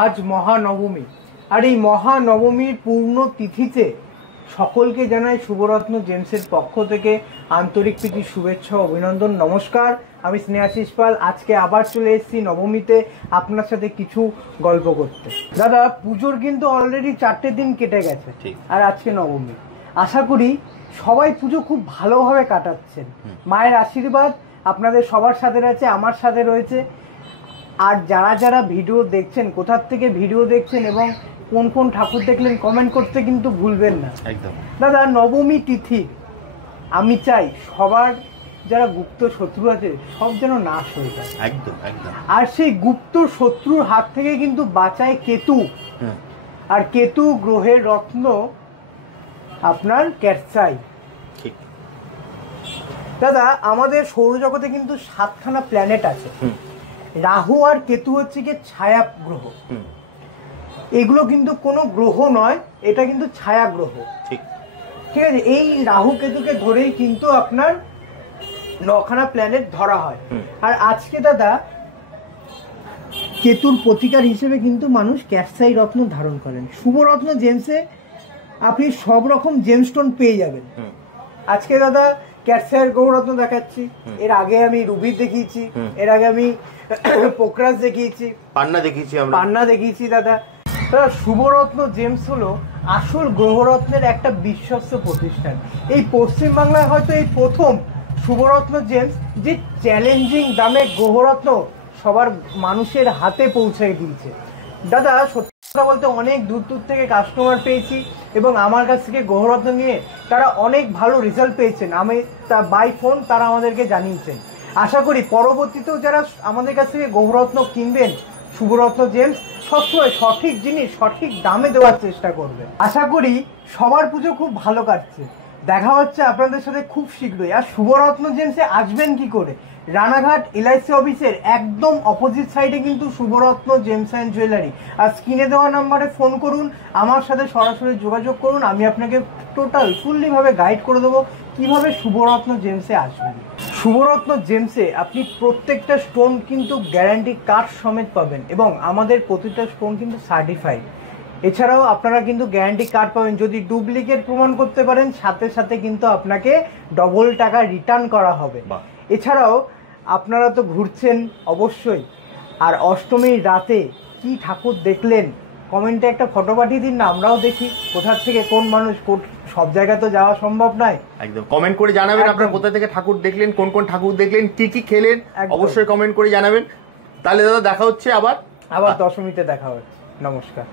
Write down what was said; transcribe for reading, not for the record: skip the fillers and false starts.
আজ মহানবমী, আর এই মহানবমীর পূর্ণ তিথিতে সকলকে জানাই শুভরত্ন জেমসের পক্ষ থেকে আন্তরিক প্রীতি শুভেচ্ছা অভিনন্দন। নমস্কার, আমি স্নেহাশিস পাল। আজকে আবার চলে এসেছি নবমীতে আপনার সাথে কিছু গল্প করতে। দাদা, পুজোর কিন্তু অলরেডি 4টে দিন কেটে গেছে, আর আজকে নবমী। আশা করি সবাই পুজো খুব ভালোভাবে কাটাচ্ছেন। মায়ের আশীর্বাদ আপনাদের সবার সাথে রয়েছে, আমার সাথে রয়েছে। আর যারা যারা ভিডিও দেখছেন, কোথার থেকে ভিডিও দেখছেন এবং কোন কোন ঠাকুর দেখলেন কমেন্ট করতে কিন্তু ভুলবেন না। একদম দাদা, নবমী তিথি আমি চাই সবার যারা গুপ্ত শত্রু আছে সব যেন নাশ হয়ে যায়। একদম একদম। আর সেই গুপ্ত শত্রুর হাত থেকে কিন্তু বাঁচায় কেতু। আর কেতু গ্রহের রত্ন আপনার ক্যাটসাই। দাদা, আমাদের সৌরজগতে কিন্তু 7খানা প্ল্যানেট আছে। রাহু আর কেতু হচ্ছে কি ছায়া গ্রহ। এগুলো কিন্তু কোনো গ্রহ নয়, এটা কিন্তু ছায়া গ্রহ। ঠিক আছে। এই রাহু কেতুকে ধরেই কিন্তু আপনার 9খানা প্ল্যানেট ধরা হয়। আর আজকে দাদা কেতুর প্রতিকার হিসেবে কিন্তু মানুষ ক্যাটসাই রত্ন ধারণ করেন। শুভরত্ন জেমসে আপনি সব রকম জেমস্টোন পেয়ে যাবেন। আজকে দাদা ক্যাটসাইয়ের গৌরত্ন দেখাচ্ছি, এর আগে আমি রুবি দেখিয়েছি, এর আগে আমি পোকরাস দেখিয়েছি, পান্না দেখিয়েছি। দাদা, শুভরত্ন জেমস হলো আসল গ্রহরত্নের একটা বিশ্বস্ত প্রতিষ্ঠান। এই পশ্চিমবাংলায় হয়তো এই প্রথম শুভরত্ন জেমস যে চ্যালেঞ্জিং দামে গ্রহরত্ন সবার মানুষের হাতে পৌঁছে দিয়েছে। দাদা, সত্যি কথা বলতে অনেক দূর দূর থেকে কাস্টমার পেয়েছি এবং আমার কাছ থেকে গ্রহরত্ন নিয়ে তারা অনেক ভালো রেজাল্ট পেয়েছেন। আমি বাই ফোন তারা আমাদেরকে জানিয়েছেন। আশা করি পরবর্তীতেও যারা আমাদের কাছ থেকে গ্রহরত্ন কিনবেন, শুভরত্ন জেমস সবসময় সঠিক জিনিস সঠিক দামে দেওয়ার চেষ্টা করবে। আশা করি সবার পুজো খুব ভালো কাটছে। দেখা হচ্ছে আপনাদের সাথে খুব শীঘ্রই। আর শুভরত্ন জেমসে আসবেন কি করে? রানাঘাট এলআইসি অফিসের একদম অপোজিট সাইডে কিন্তু শুভরত্ন জেমস অ্যান্ড জুয়েলারি। আর স্ক্রিনে দেওয়া নাম্বারে ফোন করুন, আমার সাথে সরাসরি যোগাযোগ করুন। আমি আপনাকে টোটাল ফুললিভাবে গাইড করে দেবো কিভাবে শুভরত্ন জেমসে আসবেন। শুভরত্ন জেমসে আপনি প্রত্যেকটা স্টোন কিন্তু গ্যারান্টি কার্ড সমেত পাবেন এবং আমাদের প্রতিটা স্টোন কিন্তু সার্টিফাইড। এছাড়াও আপনারা কিন্তু গ্যারান্টি কার্ড পাবেন। যদি ডুপ্লিকেট প্রমাণ করতে পারেন সাথে সাথে কিন্তু আপনাকে ডবল টাকা রিটার্ন করা হবে। এছাড়াও আপনারা তো ঘুরছেন অবশ্যই, আর অষ্টমীর রাতে কি ঠাকুর দেখলেন কমেন্টে একটা ফটো পাঠিয়ে দিন না, আমরাও দেখি কোথা থেকে কোন মানুষ, সব জায়গায় তো যাওয়া সম্ভব নয়। একদম কমেন্ট করে জানাবেন আপনারা কোথা থেকে ঠাকুর দেখলেন, কোন কোন ঠাকুর দেখলেন, কি কি খেলেন, অবশ্যই কমেন্ট করে জানাবেন। তাহলে দাদা দেখা হচ্ছে আবার দশমীতে দেখা হচ্ছে। নমস্কার।